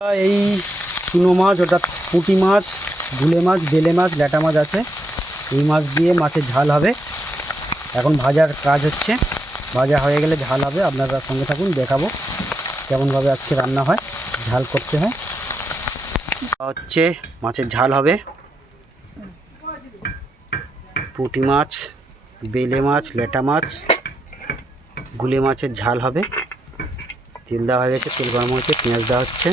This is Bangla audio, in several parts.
এই চুনো মাছ, ওটা পুঁটি মাছ গুলে মাছ, বেলে মাছ, ল্যাটা মাছ আছে। এই মাছ দিয়ে মাছের ঝাল হবে। এখন ভাজার কাজ হচ্ছে। ভাজা হয়ে গেলে ঝাল হবে। আপনারা সঙ্গে থাকুন, দেখাবো কেমনভাবে আজকে রান্না হয়। ঝাল করতে হয়। হচ্ছে মাছের ঝাল হবে। পুঁটি মাছ, বেলে মাছ লেটা মাছ, গুলে মাছের ঝাল হবে। তেল দেওয়া হয়ে গেছে। তেল গরম হয়েছে, পেঁয়াজ দেওয়া হচ্ছে।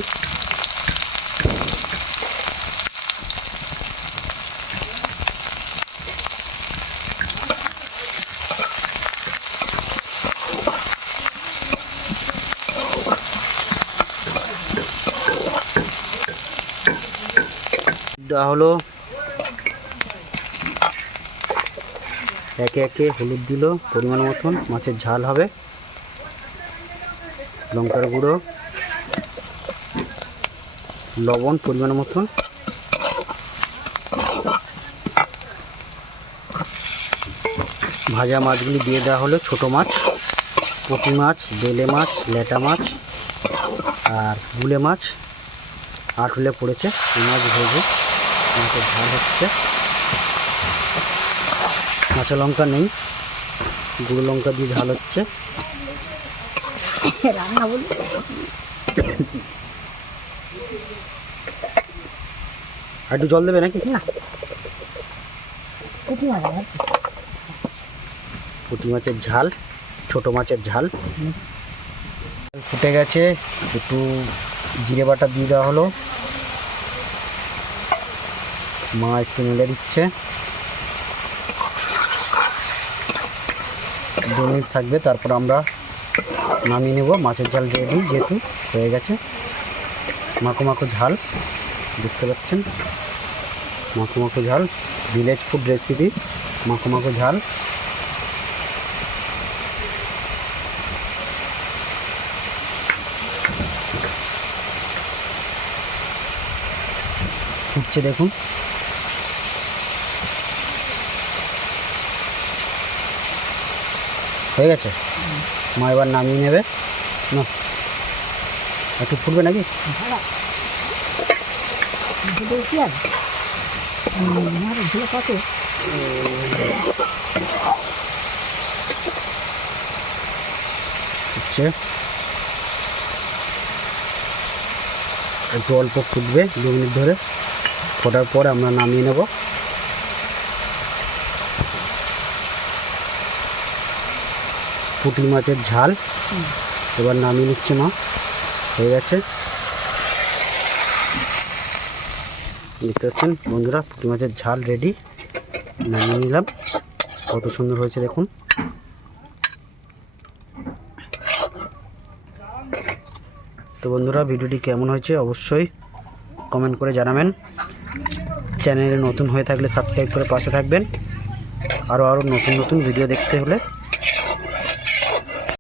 দেওয়া হলো। একে একে হলুদ দিল, পরিমাণ মতন। মাছের ঝাল হবে। লঙ্কার গুঁড়ো। লবণ, পরিমাণ মতন। ভাজা মাছগুলি দিয়ে দেওয়া হলো, ছোট মাছ, পুঁটি মাছ, বেলে মাছ, লেটা মাছ আর গুলে মাছ। আটলে পড়েছে মাছ ভেজে। মাছের ঝাল হচ্ছে। কাঁচা লঙ্কা নেই গুঁড়ো লঙ্কা দিয়ে ঝাল হচ্ছে। রান্না আর একটু জল দেবে নাকি? না। পুঁটি মাছ পুঁটি মাছের ঝাল ছোট মাছের ঝাল। ফুটে গেছে একটু জিরে বাটা দিয়ে দেওয়া হলো। মা একটু নেড়ে দিচ্ছে। দু মিনিট থাকবে, তারপর আমরা নামিয়ে নেব। মাছের ঝাল রেডি যেহেতু হয়ে গেছে। মাখো মাখো ঝাল, দেখতে পাচ্ছেন? মাখো মাখো ঝাল ভিলেজ ফুড রেসিপি মাখো মাখো ঝাল। ফুটছে দেখুন। হয়ে গেছে? মা এবার নামিয়ে নেবে। না। একটু ফুটবে নাকি? হচ্ছে একটু অল্প ফুটবে, দু মিনিট ধরে। ফোটার পর আমরা নামিয়ে নেব। পুঁটি মাছের ঝাল। এবার নামিয়ে নিচ্ছে মা। হয়ে গেছে। দেখতে পাচ্ছেন বন্ধুরা, পুঁটি মাছের ঝাল রেডি নামিয়ে নিলাম। কত সুন্দর হয়েছে দেখুন। তো বন্ধুরা, ভিডিওটি কেমন হয়েছে অবশ্যই কমেন্ট করে জানাবেন। চ্যানেলে নতুন হয়ে থাকলে সাবস্ক্রাইব করে পাশে থাকবেন। আরও আরও নতুন নতুন ভিডিও দেখতে হলে